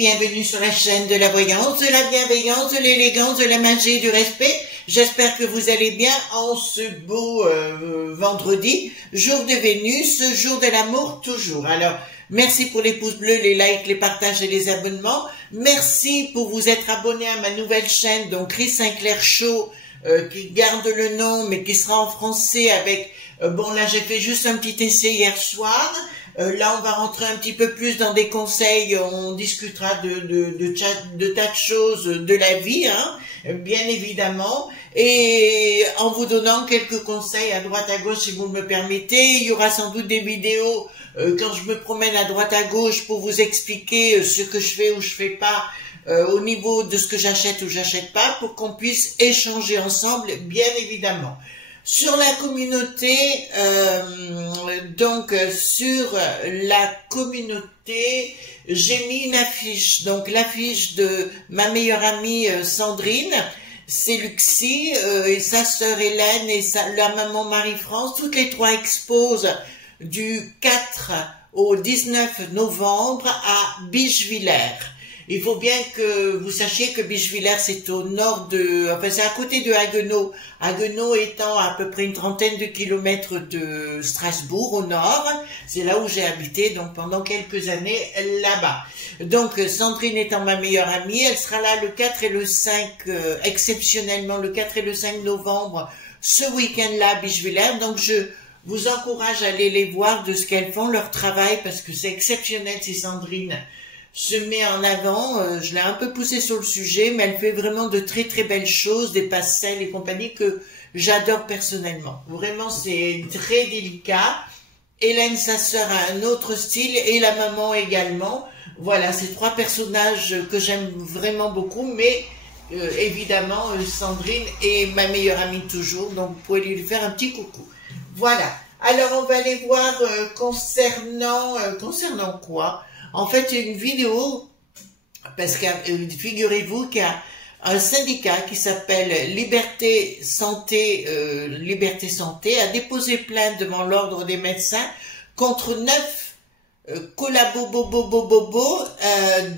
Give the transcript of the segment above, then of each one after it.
bienvenue sur la chaîne de la voyance, de la bienveillance, de l'élégance, de la magie et du respect. J'espère que vous allez bien en ce beau vendredi, jour de Vénus, jour de l'amour toujours. Alors, merci pour les pouces bleus, les likes, les partages et les abonnements. Merci pour vous être abonné à ma nouvelle chaîne, donc Chris Sinclair Show, qui garde le nom, mais qui sera en français avec... bon, là, j'ai fait juste un petit essai hier soir. Là, on va rentrer un petit peu plus dans des conseils. On discutera de tas de choses de la vie, hein, bien évidemment. Et en vous donnant quelques conseils à droite à gauche, si vous me permettez. Il y aura sans doute des vidéos quand je me promène à droite à gauche pour vous expliquer ce que je fais ou je fais pas au niveau de ce que j'achète ou j'achète pas, pour qu'on puisse échanger ensemble, bien évidemment. Sur la communauté, sur la communauté, j'ai mis une affiche, donc l'affiche de ma meilleure amie Sandrine, c'est Luxie et sa sœur Hélène et la maman Marie-France, toutes les trois exposent du 4 au 19 novembre à Bischwiller. Il faut bien que vous sachiez que Bischwiller, c'est au nord enfin c'est à côté de Haguenau. Haguenau étant à peu près une trentaine de kilomètres de Strasbourg au nord. C'est là où j'ai habité donc pendant quelques années là-bas. Donc Sandrine étant ma meilleure amie, elle sera là le 4 et le 5, exceptionnellement le 4 et le 5 novembre, ce week-end-là à Bischwiller. Donc je vous encourage à aller les voir de ce qu'elles font, leur travail, parce que c'est exceptionnel si Sandrine se met en avant. Je l'ai un peu poussée sur le sujet, mais elle fait vraiment de très très belles choses, des pastels et compagnie que j'adore personnellement. Vraiment, c'est très délicat. Hélène, sa sœur, a un autre style et la maman également. Voilà, ces trois personnages que j'aime vraiment beaucoup, mais évidemment, Sandrine est ma meilleure amie toujours, donc vous pouvez lui faire un petit coucou. Voilà. Alors, on va aller voir concernant quoi? En fait, une vidéo, parce que figurez-vous qu'il y a un syndicat qui s'appelle Liberté Santé, a déposé plainte devant l'ordre des médecins contre 9 collaborations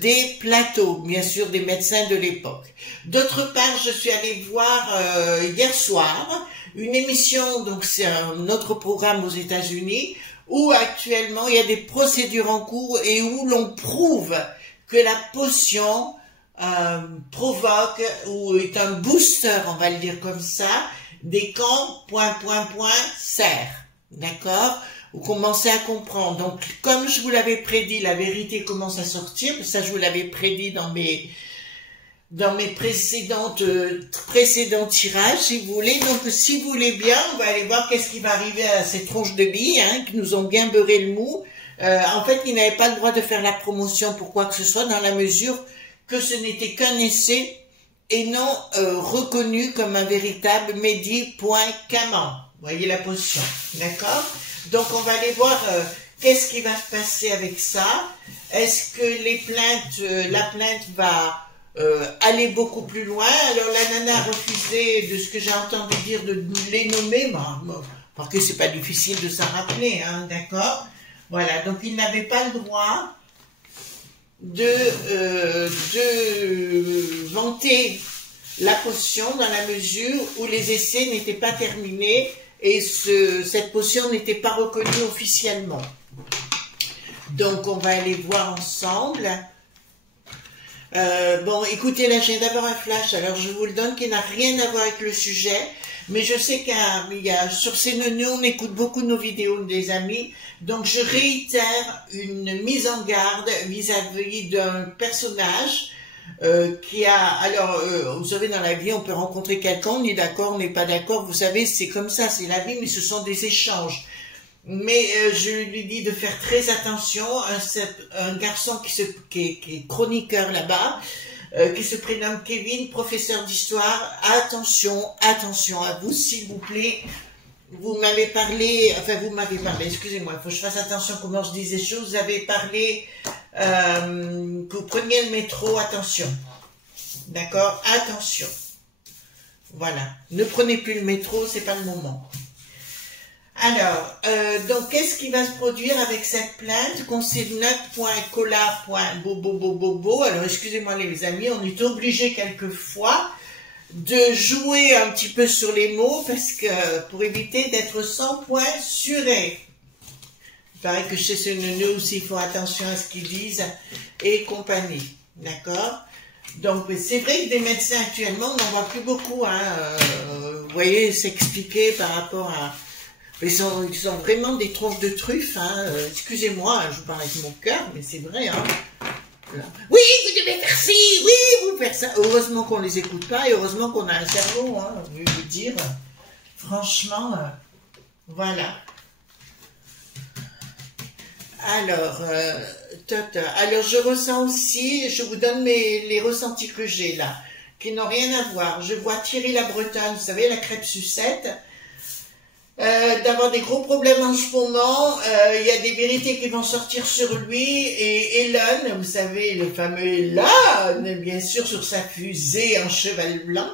des plateaux, bien sûr des médecins de l'époque. D'autre part, je suis allée voir hier soir une émission, donc c'est un autre programme aux États-Unis, où actuellement il y a des procédures en cours et où l'on prouve que la potion provoque ou est un booster, on va le dire comme ça, des camps ... serre. D'accord? Vous commencez à comprendre. Donc, comme je vous l'avais prédit, la vérité commence à sortir. Ça, je vous l'avais prédit dans mes précédents tirages, si vous voulez. Donc, si vous voulez bien, on va aller voir qu'est-ce qui va arriver à ces tronches de billes, hein, qui nous ont bien beurré le mou. En fait, ils n'avaient pas le droit de faire la promotion pour quoi que ce soit, dans la mesure que ce n'était qu'un essai et non reconnu comme un véritable médicament. Vous voyez la potion, d'accord? Donc, on va aller voir qu'est-ce qui va se passer avec ça. Est-ce que la plainte va aller beaucoup plus loin? Alors la nana a refusé, de ce que j'ai entendu dire, de les nommer, parce que c'est pas difficile de s'en rappeler, hein, d'accord? Voilà, donc il n'avait pas le droit de vanter la potion dans la mesure où les essais n'étaient pas terminés et cette potion n'était pas reconnue officiellement. Donc on va aller voir ensemble. Bon, écoutez, là, je viens d'avoir un flash, alors je vous le donne, qui n'a rien à voir avec le sujet, mais je sais qu'il y a sur ces neuneux, on écoute beaucoup nos vidéos des amis, donc je réitère une mise en garde vis-à-vis d'un personnage qui a, alors, vous savez, dans la vie, on peut rencontrer quelqu'un, on est d'accord, on n'est pas d'accord, vous savez, c'est comme ça, c'est la vie, mais ce sont des échanges. Mais je lui dis de faire très attention. Un garçon qui est chroniqueur là-bas, qui se prénomme Kevin, professeur d'histoire. Attention à vous, s'il vous plaît. Vous m'avez parlé, excusez-moi, il faut que je fasse attention comment je dis les choses. Vous avez parlé que vous preniez le métro, attention. D'accord? Attention. Voilà. Ne prenez plus le métro, c'est pas le moment. Alors, donc, qu'est-ce qui va se produire avec cette plainte? Concernant.cola.bobo. Alors, excusez-moi les amis, on est obligé quelquefois de jouer un petit peu sur les mots parce que pour éviter d'être 100 points surés. Il paraît que chez ce neuneu aussi, il faut attention à ce qu'ils disent et compagnie. D'accord? Donc, c'est vrai que des médecins actuellement, on n'en voit plus beaucoup. Hein, vous voyez, s'expliquer par rapport à... Ils sont vraiment des troncs de truffes. Hein, excusez-moi, je vous parle avec mon cœur, mais c'est vrai. Hein. Voilà. Oui, vous devez faire ci, oui, vous faire ça. Heureusement qu'on les écoute pas et heureusement qu'on a un cerveau, hein, je vais vous dire. Franchement, voilà. Alors, alors, je ressens aussi, je vous donne les ressentis que j'ai là, qui n'ont rien à voir. Je vois Thierry La Bretonne, vous savez, la crêpe sucette, d'avoir des gros problèmes en ce moment. Il y a des vérités qui vont sortir sur lui. Et Elon, vous savez, le fameux Elon, bien sûr, sur sa fusée en cheval blanc,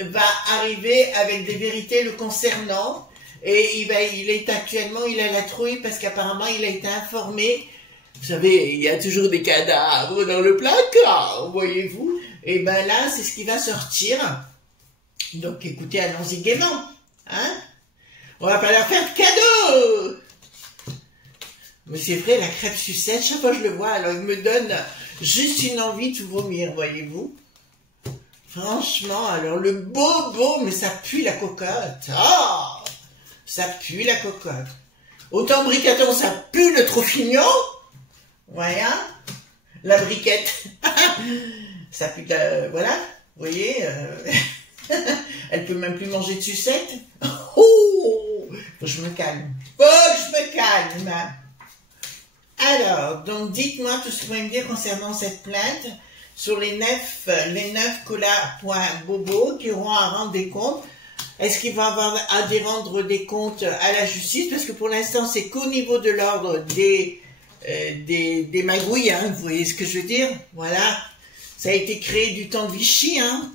va arriver avec des vérités le concernant. Et il est actuellement, il a la trouille parce qu'apparemment il a été informé. Vous savez, il y a toujours des cadavres dans le placard, voyez-vous. Et ben là, c'est ce qui va sortir. Donc écoutez, allons-y gaiement. Hein? On va pas leur faire de cadeaux. Mais c'est vrai, la crêpe sucette, chaque fois que je le vois, alors il me donne juste une envie de vomir, voyez-vous. Franchement, alors le bobo, mais ça pue la cocotte. Oh! Ça pue la cocotte. Autant bricaton, ça pue le trophignon. Voilà. La briquette. Ça pue la... Voilà. Vous voyez elle peut même plus manger de sucette. Oh, faut que je me calme. Faut que je me calme. Alors, donc dites-moi tout ce que vous pouvez me dire concernant cette plainte sur les 9 cola.bobo qui auront à rendre des comptes. Est-ce qu'ils vont avoir à rendre des comptes à la justice? Parce que pour l'instant, c'est qu'au niveau de l'ordre des magouilles, hein, vous voyez ce que je veux dire? Voilà. Ça a été créé du temps de Vichy, hein,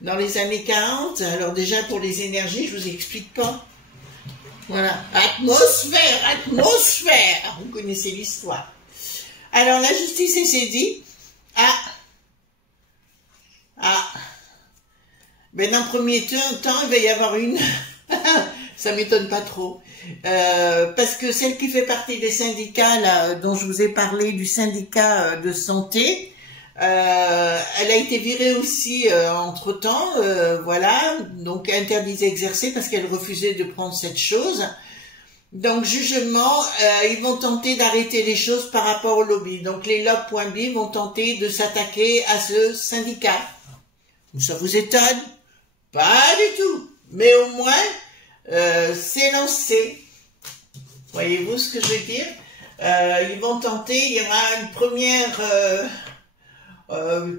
dans les années 40. Alors déjà, pour les énergies, je vous explique pas. Voilà. Atmosphère. Vous connaissez l'histoire. Alors, la justice est saisie. Ben, dans le premier temps, il va y avoir une... Ça m'étonne pas trop. Parce que celle qui fait partie des syndicats, là, dont je vous ai parlé, du syndicat de santé, elle a été virée aussi entre-temps, voilà, donc interdite d'exercer parce qu'elle refusait de prendre cette chose. Donc, jugement, ils vont tenter d'arrêter les choses par rapport au lobby. Donc, les lobbies.b vont tenter de s'attaquer à ce syndicat. Ça vous étonne? Pas du tout. Mais au moins, c'est lancé. Voyez-vous ce que je veux dire? Ils vont tenter, il y aura une première...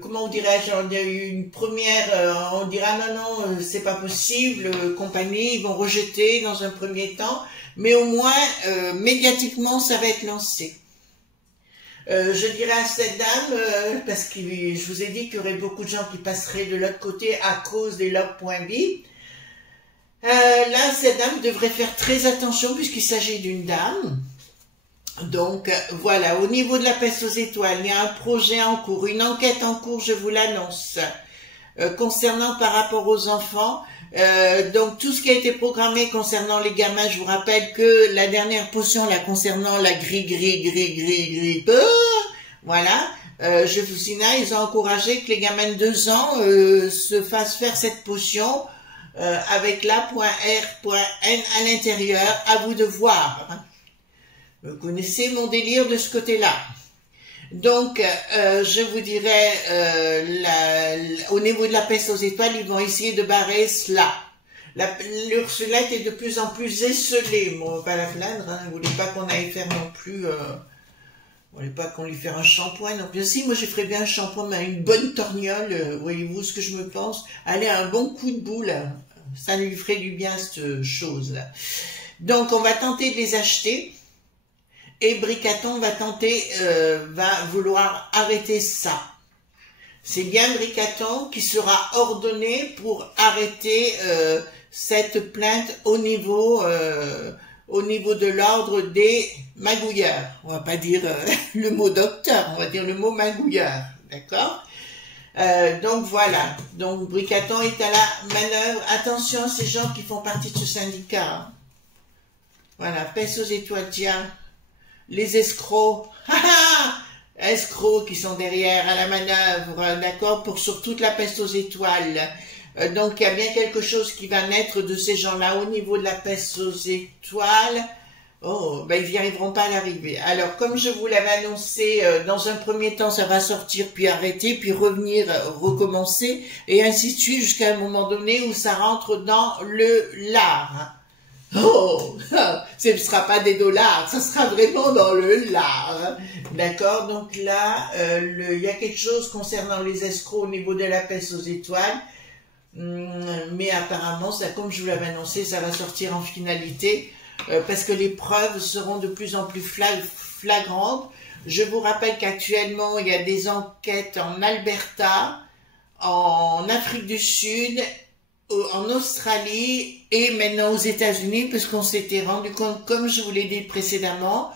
comment dirais-je, une première, on dira non, c'est pas possible, compagnie, ils vont rejeter dans un premier temps, mais au moins, médiatiquement, ça va être lancé. Je dirais à cette dame, parce que je vous ai dit qu'il y aurait beaucoup de gens qui passeraient de l'autre côté à cause des lobbies.b, là, cette dame devrait faire très attention puisqu'il s'agit d'une dame. Donc, voilà, au niveau de la peste aux étoiles, il y a un projet en cours, une enquête en cours, je vous l'annonce, concernant par rapport aux enfants. Donc, tout ce qui a été programmé concernant les gamins, je vous rappelle que la dernière potion, là, concernant la grippe, voilà, je vous signale, ils ont encouragé que les gamins de 2 ans se fassent faire cette potion avec l'A.R.N à l'intérieur, à vous de voir. Vous connaissez mon délire de ce côté-là. Donc, je vous dirais, au niveau de la peste aux étoiles, ils vont essayer de barrer cela. L'Ursulette est de plus en plus esselée. Bon, on va pas la plaindre, hein. Vous voulez pas qu'on aille faire non plus... vous voulez pas qu'on lui fasse un shampoing non plus. Si, moi je ferais bien un shampoing, mais une bonne torgnole, voyez-vous ce que je me pense. Allez, un bon coup de boule, ça lui ferait du bien, cette chose-là. Donc, on va tenter de les acheter. Et Bricaton va tenter, va vouloir arrêter ça. C'est bien Bricaton qui sera ordonné pour arrêter cette plainte au niveau de l'ordre des magouilleurs. On va pas dire le mot docteur, on va dire le mot magouilleur, d'accord? Donc voilà, donc Bricaton est à la manœuvre. Attention à ces gens qui font partie de ce syndicat. Hein. Voilà, peste aux étoiles, tiens. Les escrocs, escrocs qui sont derrière à la manœuvre, d'accord, pour sur toute la peste aux étoiles. Donc il y a bien quelque chose qui va naître de ces gens-là au niveau de la peste aux étoiles. Oh, ben ils n'y arriveront pas à l'arrivée. Alors, comme je vous l'avais annoncé, dans un premier temps, ça va sortir, puis arrêter, puis revenir, recommencer, et ainsi de suite, jusqu'à un moment donné où ça rentre dans le lard. Oh, ce ne sera pas des dollars, ça sera vraiment dans le lard. D'accord? Donc là, il y a quelque chose concernant les escrocs au niveau de la peste aux étoiles. Mais apparemment, ça, comme je vous l'avais annoncé, ça va sortir en finalité. Parce que les preuves seront de plus en plus flagrantes. Je vous rappelle qu'actuellement, il y a des enquêtes en Alberta, en Afrique du Sud, en Australie et maintenant aux États-Unis, parce qu'on s'était rendu compte, comme je vous l'ai dit précédemment,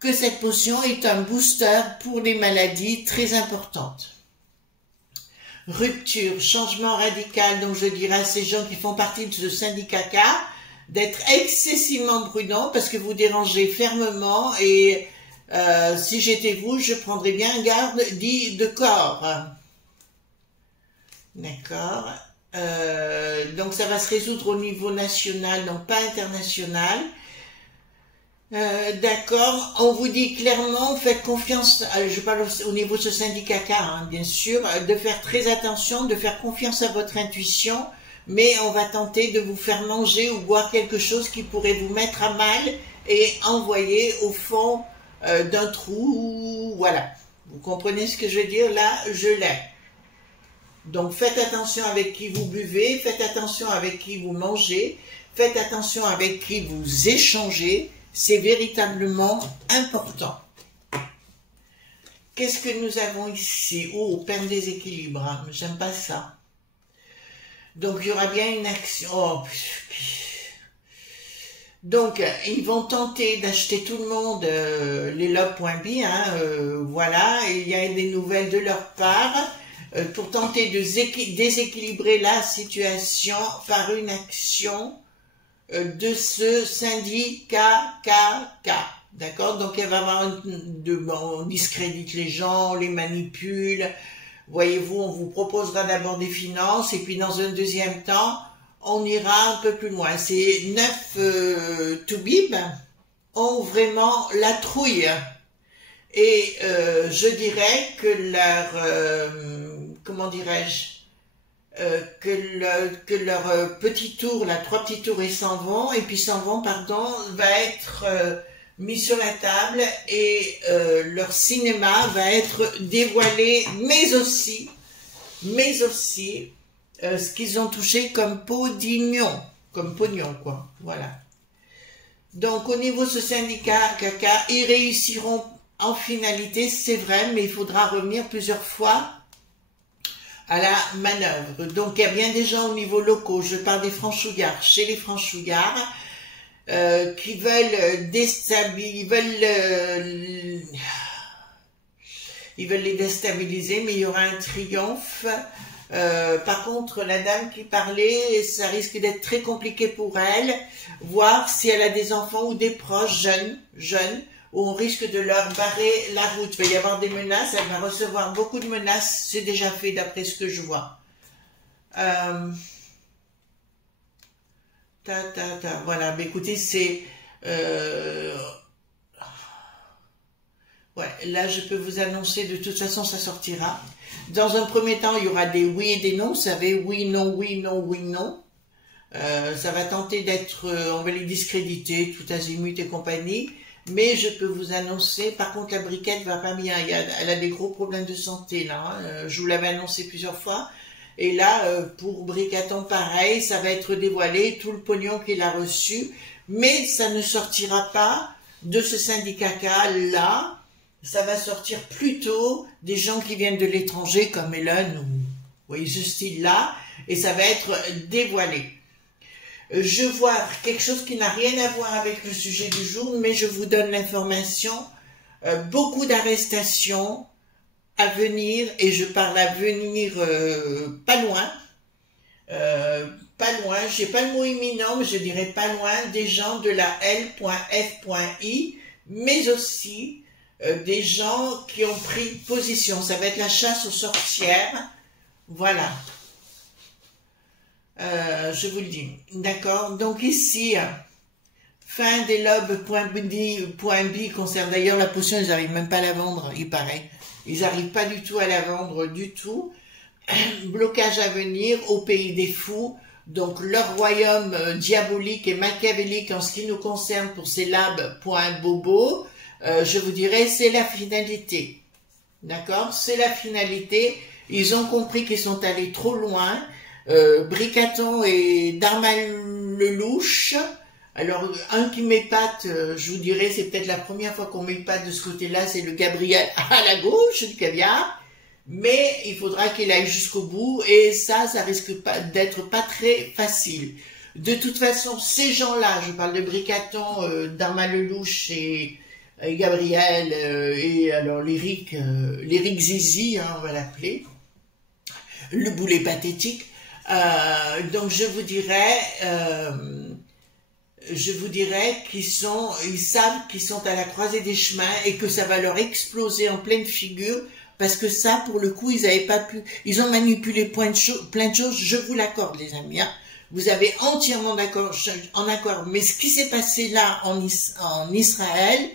que cette potion est un booster pour des maladies très importantes. Rupture, changement radical, donc je dirais à ces gens qui font partie de ce syndicat K, d'être excessivement prudent parce que vous dérangez fermement et si j'étais vous, je prendrais bien garde dit de corps. D'accord. Donc ça va se résoudre au niveau national, donc pas international. D'accord. On vous dit clairement, faites confiance, je parle au niveau de ce syndicat K, hein, bien sûr, de faire très attention, de faire confiance à votre intuition. Mais on va tenter de vous faire manger ou boire quelque chose qui pourrait vous mettre à mal et envoyer au fond d'un trou, voilà. Vous comprenez ce que je veux dire? Là, je l'ai. Donc, faites attention avec qui vous buvez, faites attention avec qui vous mangez, faites attention avec qui vous échangez. C'est véritablement important. Qu'est-ce que nous avons ici? Oh, peine déséquilibre, hein. J'aime pas ça. Donc, il y aura bien une action. Oh. Donc, ils vont tenter d'acheter tout le monde les lobes.bi, hein, voilà, et il y a des nouvelles de leur part pour tenter de déséquilibrer la situation par une action de ce syndicat KK. D'accord? Donc, il va y avoir on discrédite les gens, on les manipule. Voyez-vous, on vous proposera d'abord des finances et puis dans un deuxième temps, on ira un peu plus loin. Ces 9 toubibs ont vraiment la trouille. Et je dirais que leur, comment dirais-je, que leur petit tour, là, 3 petits tours et s'en vont, pardon, va être mis sur la table et leur cinéma va être dévoilé, mais aussi ce qu'ils ont touché comme pognon, quoi, voilà. Donc au niveau de ce syndicat KK, ils réussiront en finalité, c'est vrai, mais il faudra revenir plusieurs fois à la manœuvre. Donc il y a bien des gens au niveau locaux, je parle des franchouillards, chez les franchouillards, qui veulent ils veulent les déstabiliser, mais il y aura un triomphe. Par contre, la dame qui parlait, ça risque d'être très compliqué pour elle, voir si elle a des enfants ou des proches jeunes, où on risque de leur barrer la route. Il va y avoir des menaces, elle va recevoir beaucoup de menaces, c'est déjà fait d'après ce que je vois. Voilà, mais écoutez, c'est... ouais, là, je peux vous annoncer, de toute façon, ça sortira. Dans un premier temps, il y aura des oui et des non. Vous savez, oui, non, oui, non, oui, non. Ça va tenter d'être... on va les discréditer, tout azimut et compagnie. Mais je peux vous annoncer, par contre, la briquette va pas bien. Elle a des gros problèmes de santé, là. Hein. Je vous l'avais annoncé plusieurs fois. Et là, pour Bricaton, pareil, ça va être dévoilé, tout le pognon qu'il a reçu. Mais ça ne sortira pas de ce syndicat-là. Ça va sortir plutôt des gens qui viennent de l'étranger, comme Hélène, ou vous voyez ce style-là. Et ça va être dévoilé. Je vois quelque chose qui n'a rien à voir avec le sujet du jour, mais je vous donne l'information. Beaucoup d'arrestations à venir, et je parle à venir pas loin. Pas loin, j'ai pas le mot imminent, mais je dirais pas loin, des gens de la L.F.I, mais aussi des gens qui ont pris position. Ça va être la chasse aux sorcières. Voilà. Je vous le dis. D'accord. Donc ici, fin des lobes.b concerne d'ailleurs la potion, ils n'arrivent même pas à la vendre, il paraît. Ils n'arrivent pas du tout à la vendre du tout. Blocage à venir au pays des fous. Donc leur royaume diabolique et machiavélique en ce qui nous concerne pour ces labs.bobo, je vous dirais c'est la finalité. D'accord? C'est la finalité. Ils ont compris qu'ils sont allés trop loin. Bricaton et Darmalouche. Alors, un qui m'épate, je vous dirais, c'est peut-être la première fois qu'on m'épate de ce côté-là, c'est le Gabriel à la gauche du caviar. Mais il faudra qu'il aille jusqu'au bout, et ça risque pas d'être pas très facile. De toute façon, ces gens-là, je parle de Bricaton, Darmalouche et Gabriel, et alors l'Éric Zizi, hein, on va l'appeler, le boulet pathétique. Donc je vous dirais qu'ils savent qu'ils sont à la croisée des chemins et que ça va leur exploser en pleine figure, parce que ça, pour le coup, ils n'avaient pas pu, ils ont manipulé plein de choses, je vous l'accorde les amis, hein. Vous avez entièrement en accord, mais ce qui s'est passé là en Israël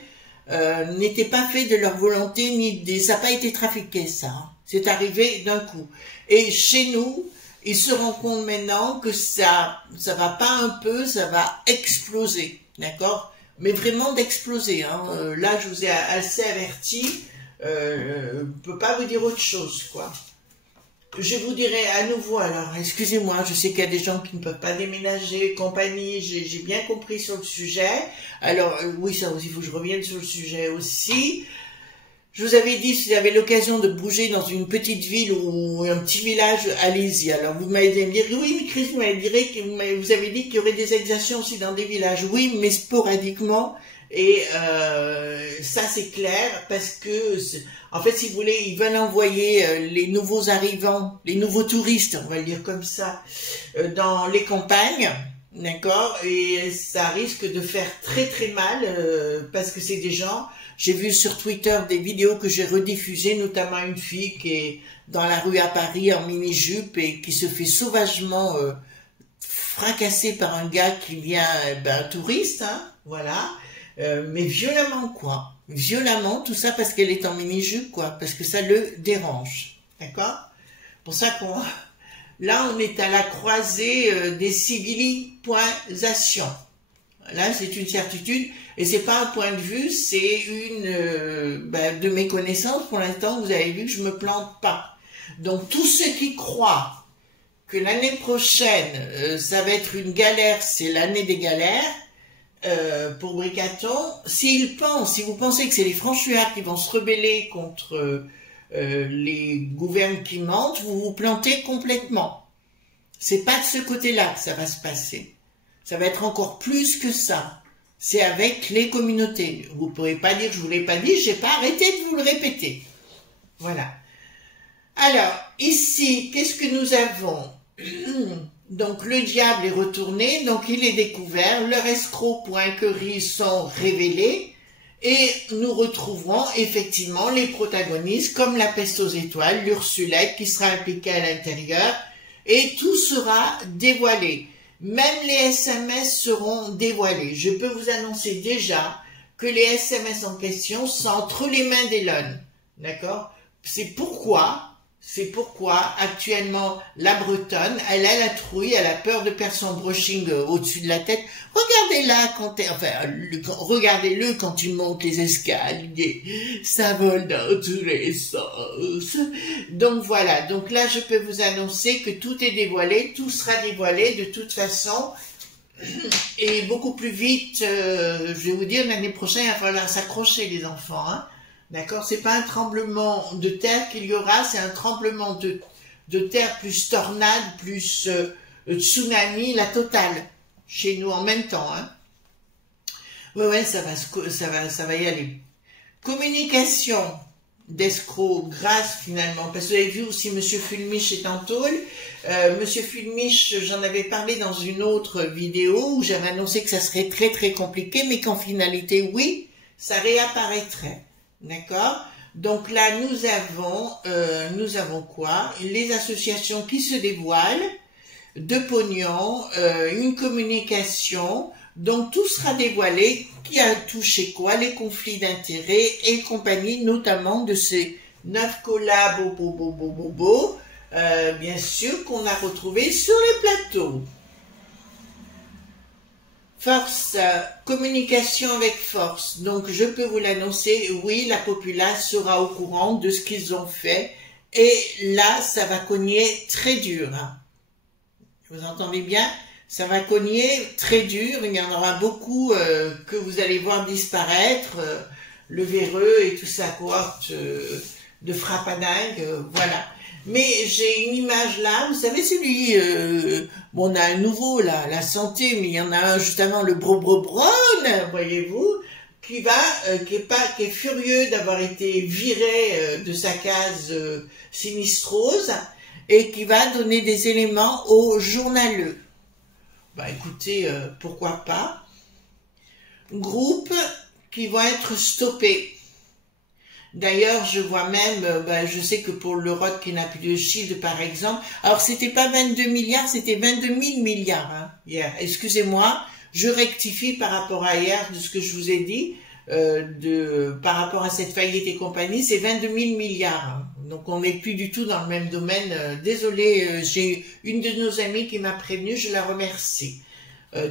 n'était pas fait de leur volonté, ça n'a pas été trafiqué ça, hein. C'est arrivé d'un coup. Et chez nous, ils se rendent compte maintenant que ça va pas un peu, ça va exploser, d'accord? Mais vraiment d'exploser, hein. Là, je vous ai assez averti, je peux pas vous dire autre chose, quoi. Je vous dirai à nouveau, alors, excusez-moi, je sais qu'il y a des gens qui ne peuvent pas déménager, compagnie, j'ai bien compris sur le sujet. Alors, oui, ça aussi, il faut que je revienne sur le sujet aussi. Je vous avais dit, si vous avez l'occasion de bouger dans une petite ville ou un petit village, allez-y. Alors, vous m'avez dit, oui, mais Chris, vous avez dit qu'il y aurait des exactions aussi dans des villages. Oui, mais sporadiquement. Et ça, c'est clair, parce que, en fait, si vous voulez, ils veulent envoyer les nouveaux arrivants, les nouveaux touristes, on va le dire comme ça, dans les campagnes. D'accord, et ça risque de faire très très mal, parce que c'est des gens, j'ai vu sur Twitter des vidéos que j'ai rediffusées, notamment une fille qui est dans la rue à Paris en mini-jupe et qui se fait sauvagement fracasser par un gars qui vient, un touriste, hein, voilà, mais violemment quoi, violemment, tout ça parce qu'elle est en mini-jupe quoi, parce que ça le dérange, d'accord, pour ça qu'on... Là, on est à la croisée des civilisations. Là, c'est une certitude, et c'est pas un point de vue, c'est une de mes connaissances. Pour l'instant, vous avez vu que je me plante pas. Donc, tous ceux qui croient que l'année prochaine, ça va être une galère, c'est l'année des galères, pour Bricaton, si vous pensez que c'est les franchouillards qui vont se rebeller contre... les gouvernes qui mentent, vous vous plantez complètement. C'est pas de ce côté-là que ça va se passer. Ça va être encore plus que ça. C'est avec les communautés. Vous ne pourrez pas dire que je ne vous l'ai pas dit, j'ai pas arrêté de vous le répéter. Voilà. Alors, ici, qu'est-ce que nous avons? Donc, le diable est retourné, donc il est découvert, leurs escrocs.queries sont révélés, et nous retrouverons effectivement les protagonistes comme la peste aux étoiles, l'Ursulette qui sera impliquée à l'intérieur, et tout sera dévoilé. Même les SMS seront dévoilés. Je peux vous annoncer déjà que les SMS en question sont entre les mains d'Elon. D'accord? C'est pourquoi actuellement la Bretonne, elle a la trouille, elle a peur de perdre son brushing au-dessus de la tête. Regardez-le quand il monte les escaliers, ça vole dans tous les sens. Donc voilà, donc là je peux vous annoncer que tout est dévoilé, tout sera dévoilé de toute façon, et beaucoup plus vite, je vais vous dire, l'année prochaine il va falloir s'accrocher les enfants, hein. D'accord, c'est pas un tremblement de terre qu'il y aura, c'est un tremblement de terre plus tornade, plus tsunami, la totale. chez nous en même temps. Hein. Ouais, ça va y aller. Communication d'escroc grâce finalement, parce que vous avez vu aussi Monsieur Fulmich est en tôle. Monsieur Fulmich, j'en avais parlé dans une autre vidéo où j'avais annoncé que ça serait très très compliqué, mais qu'en finalité, oui, ça réapparaîtrait. D'accord? Donc là, nous avons quoi? Les associations qui se dévoilent, de pognon, une communication, donc tout sera dévoilé, qui a touché quoi, les conflits d'intérêts et compagnie, notamment de ces 9 collabs, bien sûr, qu'on a retrouvés sur les plateaux. Force, communication avec force. Donc, je peux vous l'annoncer, oui, la populace sera au courant de ce qu'ils ont fait. Et là, ça va cogner très dur. Hein. Vous entendez bien? Ça va cogner très dur. Il y en aura beaucoup que vous allez voir disparaître. Le véreux et tout ça, cohorte de frappadingue, voilà. Mais j'ai une image là, vous savez celui, bon on a un nouveau là, la santé, mais il y en a un juste avant, le Brobrebron, voyez-vous, qui est furieux d'avoir été viré de sa case sinistrose et qui va donner des éléments au journaleux. Bah écoutez, pourquoi pas. Groupes qui vont être stoppés. D'ailleurs, je vois même, je sais que pour l'Europe qui n'a plus de chiffre, par exemple, alors c'était pas 22 milliards, c'était 22 000 milliards hein, hier. Excusez-moi, je rectifie par rapport à hier de ce que je vous ai dit, par rapport à cette faillite et compagnie, c'est 22 000 milliards. Hein. Donc on n'est plus du tout dans le même domaine. Désolé, j'ai une de nos amies qui m'a prévenu, je la remercie.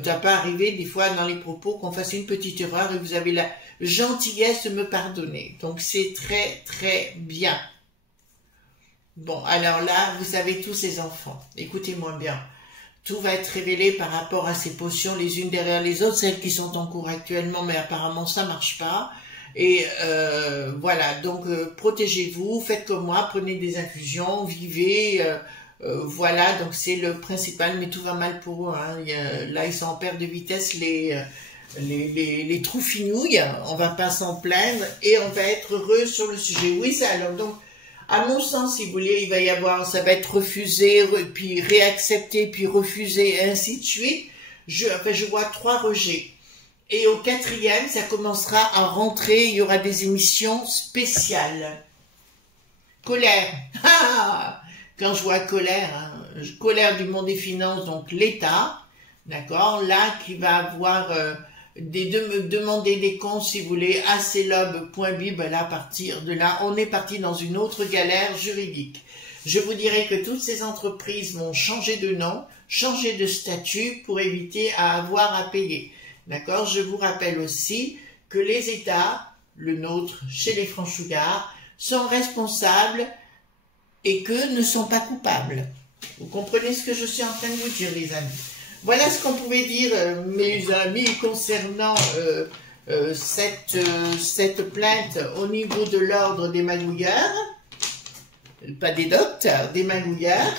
Doit pas arriver des fois dans les propos qu'on fasse une petite erreur et vous avez la gentillesse de me pardonner. Donc c'est très très bien. Bon, alors là, vous savez tous ces enfants, écoutez-moi bien. Tout va être révélé par rapport à ces potions les unes derrière les autres, celles qui sont en cours actuellement, mais apparemment ça marche pas. Et voilà, donc protégez-vous, faites comme moi, prenez des infusions, vivez... voilà, donc c'est le principal, mais tout va mal pour eux. Hein. Là, ils sont en perte de vitesse, les troufinouilles. On va pas s'en plaindre et on va être heureux sur le sujet. Oui, ça alors. Donc, à mon sens, si vous voulez, il va y avoir, ça va être refusé, puis réaccepté, puis refusé, et ainsi de suite. Je vois 3 rejets. Et au 4e, ça commencera à rentrer. Il y aura des émissions spéciales. Colère. Quand je vois colère, hein, colère du monde des finances, donc l'État, d'accord, là qui va avoir demander des comptes, si vous voulez, à celob.bib, là, à partir de là, on est parti dans une autre galère juridique. Je vous dirais que toutes ces entreprises vont changer de nom, changer de statut pour éviter à avoir à payer. D'accord? Je vous rappelle aussi que les États, le nôtre, chez les Franchougards, sont responsables et que ne sont pas coupables. Vous comprenez ce que je suis en train de vous dire, les amis. Voilà ce qu'on pouvait dire, mes amis, concernant cette plainte au niveau de l'ordre des magouilleurs, pas des docteurs, des magouilleurs.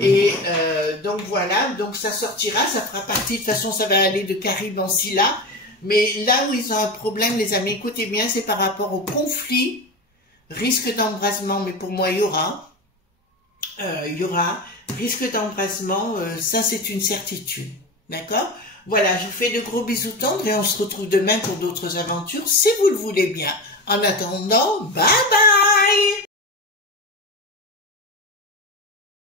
Et donc voilà, donc ça sortira, ça fera partie, de toute façon ça va aller de Caribe en Scylla. Mais là où ils ont un problème, les amis, écoutez bien, c'est par rapport au conflit, risque d'embrasement, mais pour moi il y aura risque d'embrasement, ça c'est une certitude, d'accord? Voilà, je vous fais de gros bisous tendres et on se retrouve demain pour d'autres aventures, si vous le voulez bien. En attendant, bye bye!